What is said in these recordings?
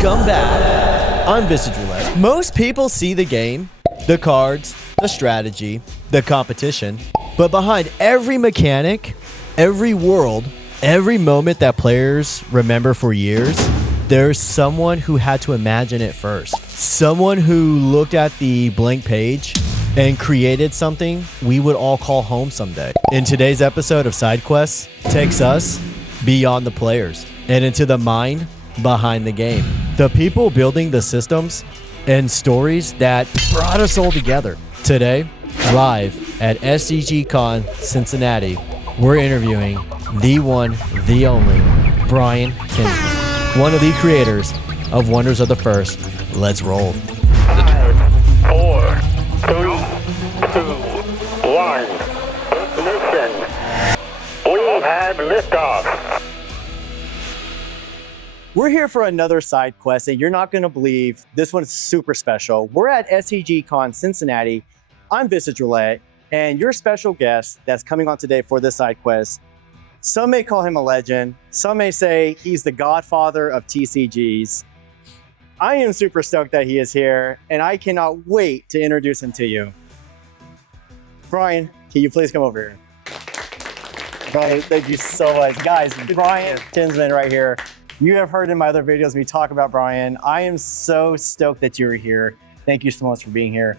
Welcome back. I'm Visage Roulette. Most people see the game, the cards, the strategy, the competition, but behind every mechanic, every world, every moment that players remember for years, there's someone who had to imagine it first. Someone who looked at the blank page and created something we would all call home someday. In today's episode of Side Quests, takes us beyond the players and into the mind behind the game. The people building the systems and stories that brought us all together. Today, live at SCG Con Cincinnati, we're interviewing the one, the only, Brian Tinsman, one of the creators of Wonders of the First. Let's roll. 5, 4, 3, 2, 1. Ignition. We have liftoff. We're here for another side quest that you're not going to believe. This one's super special. We're at SCG Con Cincinnati. I'm Visage Roulette, and your special guest that's coming on today for this side quest, some may call him a legend. Some may say he's the godfather of TCGs. I am super stoked that he is here, and I cannot wait to introduce him to you. Brian, can you please come over here? Brian, thank you so much. Guys, Brian Tinsman right here. You have heard in my other videos me talk about Brian. I am so stoked that you're here. Thank you so much for being here.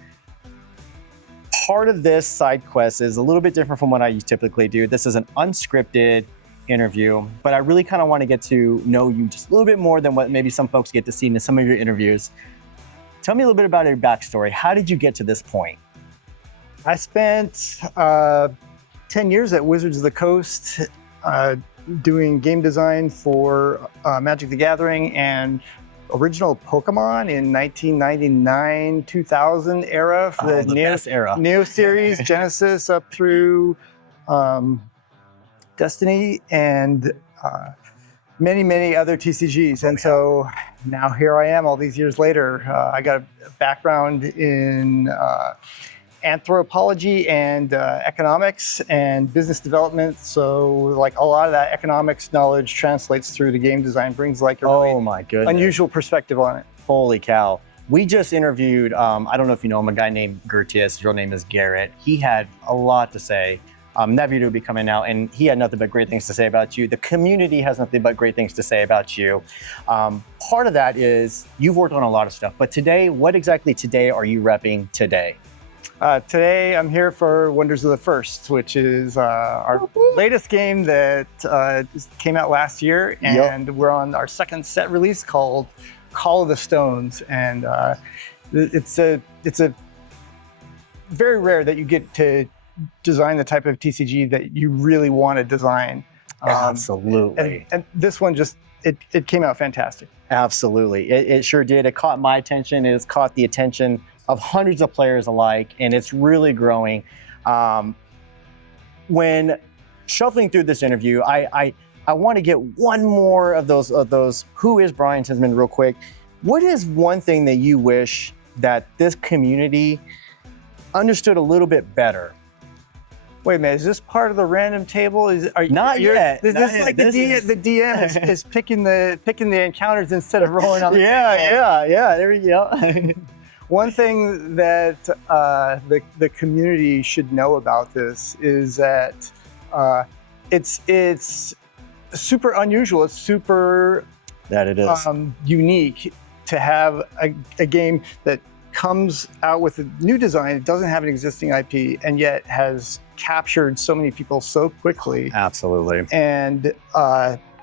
Part of this side quest is a little bit different from what I typically do. This is an unscripted interview, but I really kind of want to get to know you just a little bit more than what maybe some folks get to see in some of your interviews. Tell me a little bit about your backstory. How did you get to this point? I spent 10 years at Wizards of the Coast doing game design for Magic the Gathering and original Pokémon in 1999, 2000 era for the best era. Neo series, Genesis up through Destiny and many, many other TCGs. And so now here I am all these years later. I got a background in anthropology and economics and business development. So like a lot of that economics knowledge translates through to game design, brings like a really my goodness, unusual perspective on it. Holy cow. We just interviewed, I don't know if you know him, a guy named Gertius. His real name is Garrett. He had a lot to say. That video will be coming out, and he had nothing but great things to say about you. The community has nothing but great things to say about you. Part of that is you've worked on a lot of stuff, but today, what exactly today are you repping today? Today, I'm here for Wonders of the First, which is our latest game that came out last year, and we're on our second set release called Call of the Stones, and it's a very rare that you get to design the type of TCG that you really want to design. Absolutely. And this one just, it came out fantastic. Absolutely. It sure did. It caught my attention. It has caught the attention of hundreds of players alike, and it's really growing. When shuffling through this interview, I want to get one more of those. Who is Brian Tinsman real quick? What is one thing that you wish that this community understood a little bit better? Wait a minute, is this part of the random table? Not yet. This is like the DM is picking the encounters instead of rolling on the Yeah, there we go. One thing that the community should know about this is that it's super unusual. It's super unique to have a game that comes out with a new design. It doesn't have an existing IP, and yet has captured so many people so quickly. Absolutely. And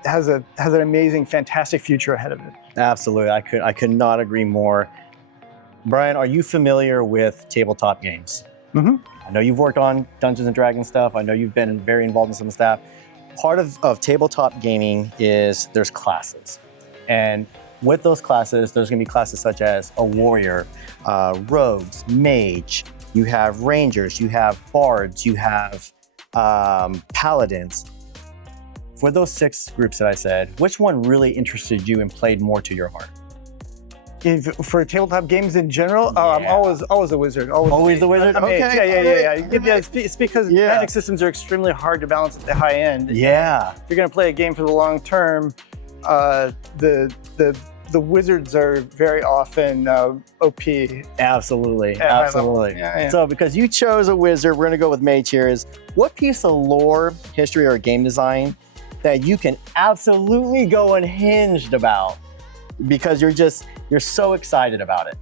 has an amazing, fantastic future ahead of it. Absolutely. I could not agree more. Brian, are you familiar with tabletop games? Mm-hmm. I know you've worked on Dungeons & Dragons stuff. I know you've been very involved in some stuff. Part of tabletop gaming is there's classes. And with those classes, there's going to be classes such as a warrior, rogues, mage, you have rangers, you have bards, you have paladins. For those 6 groups that I said, which one really interested you and played more to your heart? For tabletop games in general, I'm always a wizard. Always the wizard? Okay. Yeah. It's because magic systems are extremely hard to balance at the high end. Yeah. If you're going to play a game for the long term, the the wizards are very often OP. Absolutely, At high level. absolutely. Yeah. So because you chose a wizard, we're gonna go with mage here. Is what piece of lore, history, or game design that you can absolutely go unhinged about because you're so excited about it?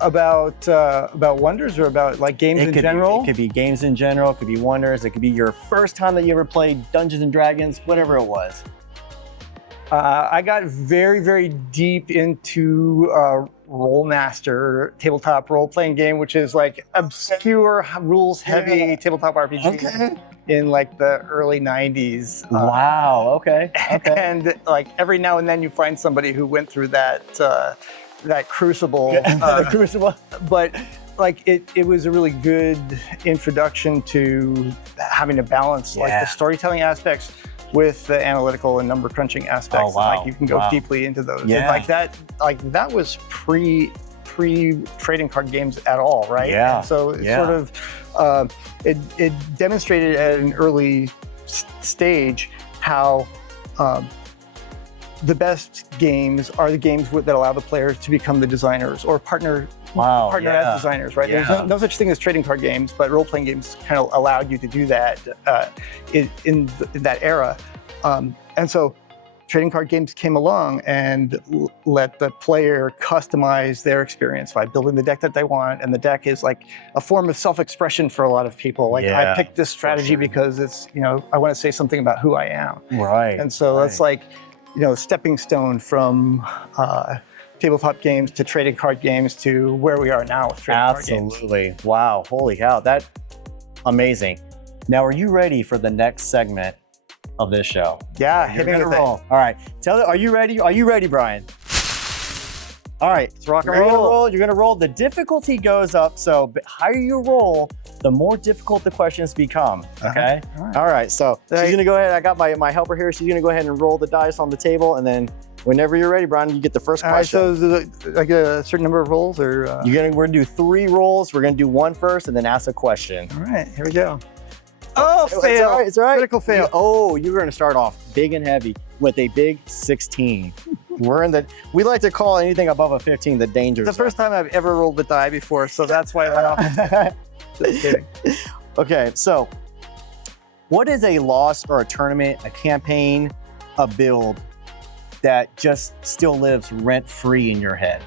About wonders or about like games in general? It could be games in general, it could be wonders, it could be your first time that you ever played Dungeons and Dragons, whatever it was. I got very, very deep into Rollmaster, tabletop role-playing game, which is like obscure, rules-heavy tabletop RPG in like the early 90s. Wow, okay. And like every now and then you find somebody who went through that crucible. The crucible. But like it was a really good introduction to having to balance like the storytelling aspects with the analytical and number crunching aspects. Oh, wow. Like you can go deeply into those. Yeah. And that was pre trading card games at all, right? Yeah. And so it sort of it demonstrated at an early stage how the best games are the games that allow the players to become the designers or partner as designers, right? Yeah. There's no such thing as trading card games, but role-playing games kind of allowed you to do that in that era. And so trading card games came along and let the player customize their experience by building the deck that they want. And the deck is like a form of self-expression for a lot of people. Like I picked this strategy because it's, I want to say something about who I am. Right. And so that's like, stepping stone from tabletop games to trading card games to where we are now with trading card games. Absolutely. Wow. Holy cow. That's amazing. Now, are you ready for the next segment of this show? Yeah, You're gonna roll. All right. Are you ready? Are you ready, Brian? All right. Let's rock and You're gonna roll. roll. You're gonna roll. The difficulty goes up. So the higher you roll, the more difficult the questions become. Okay. All right. So she's gonna go ahead. I got my helper here. She's gonna go ahead and roll the dice on the table, and then whenever you're ready, Brian, you get the first question. All right. So is it like a certain number of rolls, or? We're gonna do 3 rolls. We're gonna do 1 first, and then ask a question. All right. Here we go. Oh, fail. It's all right. It's all right. Critical fail. You're gonna start off big and heavy with a big 16. We like to call anything above a 15 the danger It's the zone. first time I've ever rolled the die before, so that's why I went off. Just kidding. Okay, so what is a loss or a tournament, a campaign, a build that just still lives rent-free in your head?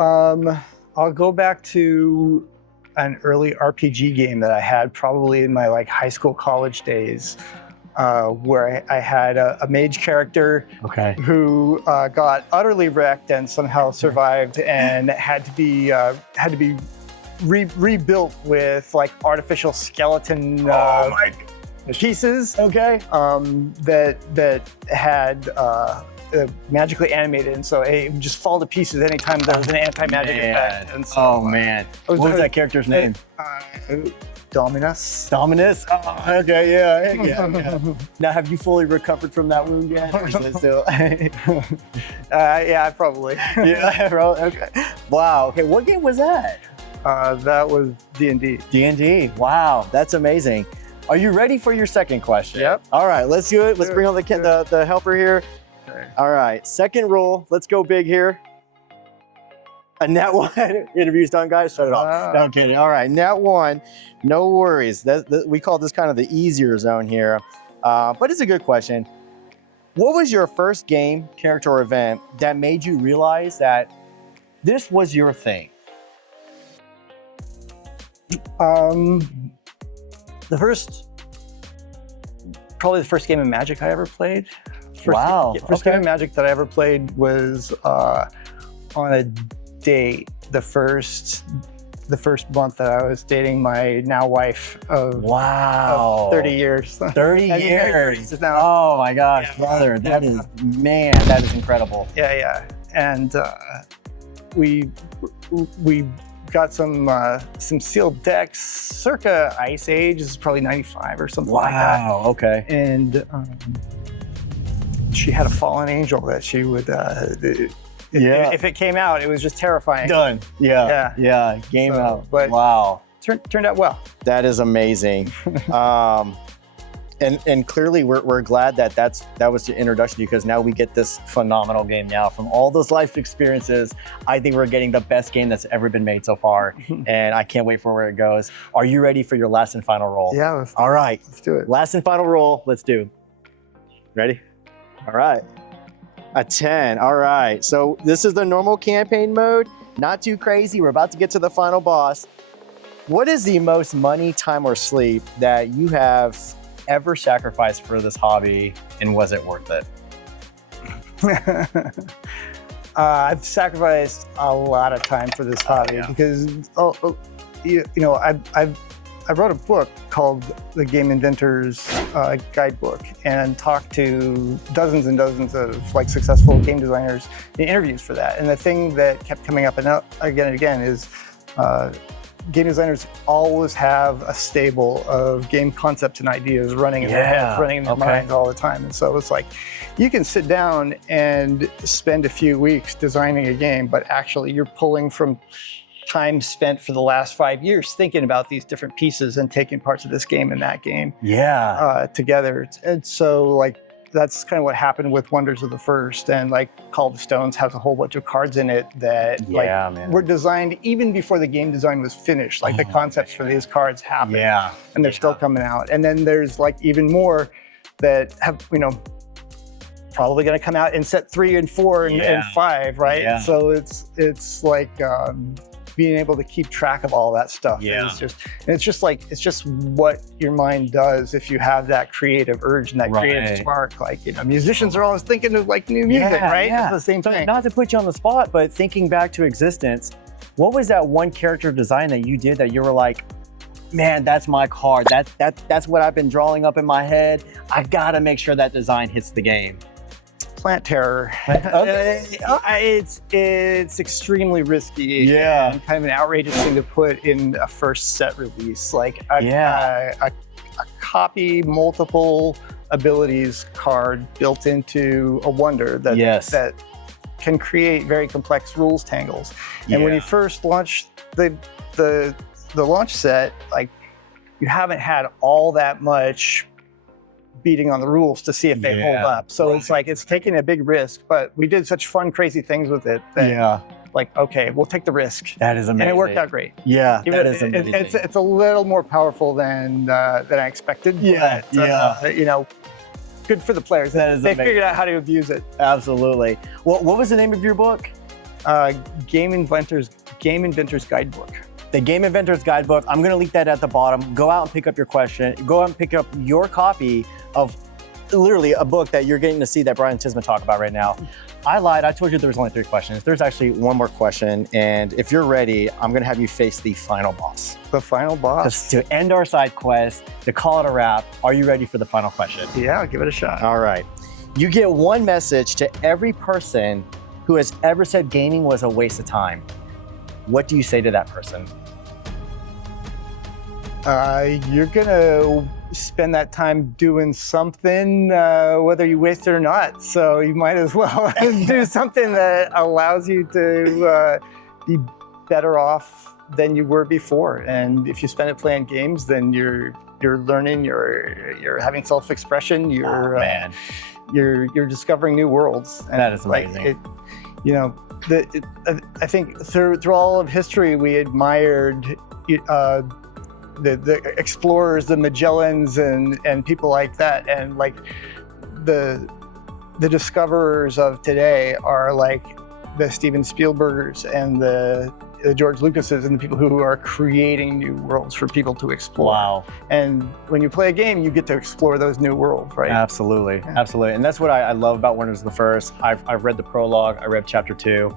I'll go back to an early RPG game that I had probably in my like high school, college days, where I had a mage character who got utterly wrecked and somehow survived and had to be rebuilt with like artificial skeleton pieces. That had magically animated, and so it would just fall to pieces anytime there was an anti-magic effect. And so, what was that character's name? Dominus. Dominus? Oh, okay, yeah. Now, have you fully recovered from that wound yet? Or is it still? Yeah, probably. Yeah, bro. Okay. Wow. Okay, what game was that? That was D&D. D&D. Wow, that's amazing. Are you ready for your second question? Yep. All right, let's do it. Let's bring on the helper here. Okay. All right, second roll. Let's go big here. A nat 1. Interview's done, guys. Shut it off. No, I'm kidding. All right, nat 1. No worries. We call this kind of the easier zone here, but it's a good question. What was your first game, character, or event that made you realize that this was your thing? Probably the first game of Magic I ever played. First game of Magic that I ever played was on a date. The first month that I was dating my now wife of 30 years. 30 years. Now. Oh my gosh, brother, that is incredible. Yeah. And we got some sealed decks circa Ice Age. This is probably 95 or something like that. Wow, okay. And she had a fallen angel that she would if it came out, it was just terrifying. Done. Yeah. Game out. But wow. Turned out well. That is amazing. And clearly we're glad that that was the introduction, because now we get this phenomenal game now. From all those life experiences, I think we're getting the best game that's ever been made so far. And I can't wait for where it goes. Are you ready for your last and final roll? Yeah. All right. Let's do it. Last and final roll. Let's do. Ready? All right. A 10. All right. So this is the normal campaign mode. Not too crazy. We're about to get to the final boss. What is the most money, time, or sleep that you have ever sacrificed for this hobby, and was it worth it? I've sacrificed a lot of time for this hobby because I wrote a book called The Game Inventor's Guidebook, and talked to dozens and dozens of like successful game designers in interviews for that. And the thing that kept coming up and again and again is game designers always have a stable of game concepts and ideas running in their heads, running in their minds all the time. And so it's like, you can sit down and spend a few weeks designing a game, but actually you're pulling from time spent for the last 5 years thinking about these different pieces and taking parts of this game and that game together. And so like, that's kind of what happened with Wonders of the First, and like Call of the Stones has a whole bunch of cards in it that were designed even before the game design was finished. Like the concepts for these cards happen, and they're still coming out. And then there's like even more that have, probably going to come out in set 3 and 4 and 5, right? Yeah. So it's like being able to keep track of all that stuff. It's just what your mind does if you have that creative urge and that creative spark. Like, musicians are always thinking of like new music, right? It's the same thing. Not to put you on the spot, but thinking back to existence, what was that one character design that you did that you were like, man, that's my card. That's what I've been drawing up in my head. I gotta make sure that design hits the game. Plant Terror. It's extremely risky. And kind of an outrageous thing to put in a first set release. Like a copy multiple abilities card built into a wonder that can create very complex rules tangles. And when you first launch the launch set, like, you haven't had all that much beating on the rules to see if they hold up. So it's like, it's taking a big risk, but we did such fun, crazy things with it that like, okay, we'll take the risk. That is amazing. And it worked out great. That is amazing. It's a little more powerful than I expected. But, good for the players. That is they amazing. figured out how to abuse it. Absolutely. Well, what was the name of your book? Game Inventor's Guidebook. The Game Inventor's Guidebook. I'm going to link that at the bottom. Go out and pick up your question. Go out and pick up your copy of literally a book that you're getting to see that Brian Tinsman talk about right now. I lied. I told you there was only 3 questions. There's actually one more question. And if you're ready, I'm going to have you face the final boss. The final boss? Just to end our side quest, to call it a wrap. Are you ready for the final question? Yeah, I'll give it a shot. All right. You get one message to every person who has ever said gaming was a waste of time. What do you say to that person? You're gonna spend that time doing something, whether you waste it or not. So you might as well do something that allows you to be better off than you were before. And if you spend it playing games, then you're learning, you're having self-expression, you're discovering new worlds. And that is amazing. I think through all of history, we admired the explorers, the Magellans, and people like that, and like the discoverers of today are like the Steven Spielbergers and the George Lucases and the people who are creating new worlds for people to explore. Wow. And when you play a game, you get to explore those new worlds, right? Absolutely, absolutely. And that's what I love about Wonders of the First. I've read the prologue, I read chapter 2.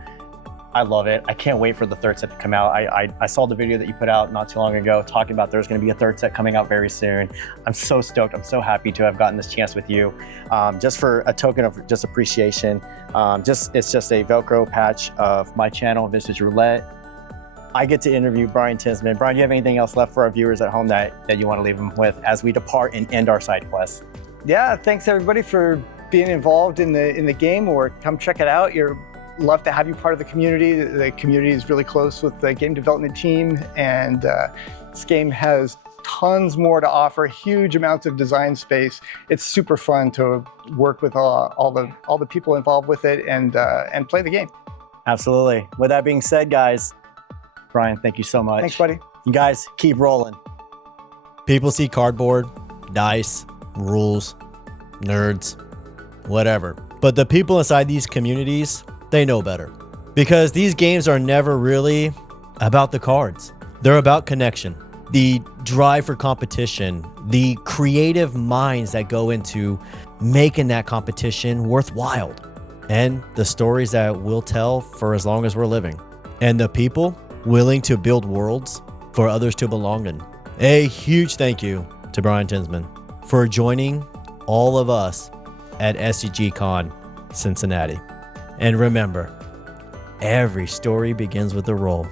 I love it. I can't wait for the 3rd set to come out. I saw the video that you put out not too long ago talking about there's going to be a 3rd set coming out very soon. I'm so stoked. I'm so happy to have gotten this chance with you. Just for a token of just appreciation. It's just a Velcro patch of my channel, Visage Roulette. I get to interview Brian Tinsman. Brian, do you have anything else left for our viewers at home that you want to leave them with as we depart and end our side quest? Yeah, thanks everybody for being involved in the game, or come check it out. Love to have you part of the community. The community is really close with the game development team, and this game has tons more to offer, huge amounts of design space. It's super fun to work with all the people involved with it and play the game. Absolutely. With that being said, guys, Brian, thank you so much. Thanks, buddy. You guys keep rolling. People see cardboard, dice, rules, nerds, whatever. But the people inside these communities, they know better. Because these games are never really about the cards. They're about connection, the drive for competition, the creative minds that go into making that competition worthwhile, and the stories that we'll tell for as long as we're living, and the people willing to build worlds for others to belong in. A huge thank you to Brian Tinsman for joining all of us at SCG Con Cincinnati. And remember, every story begins with a roll.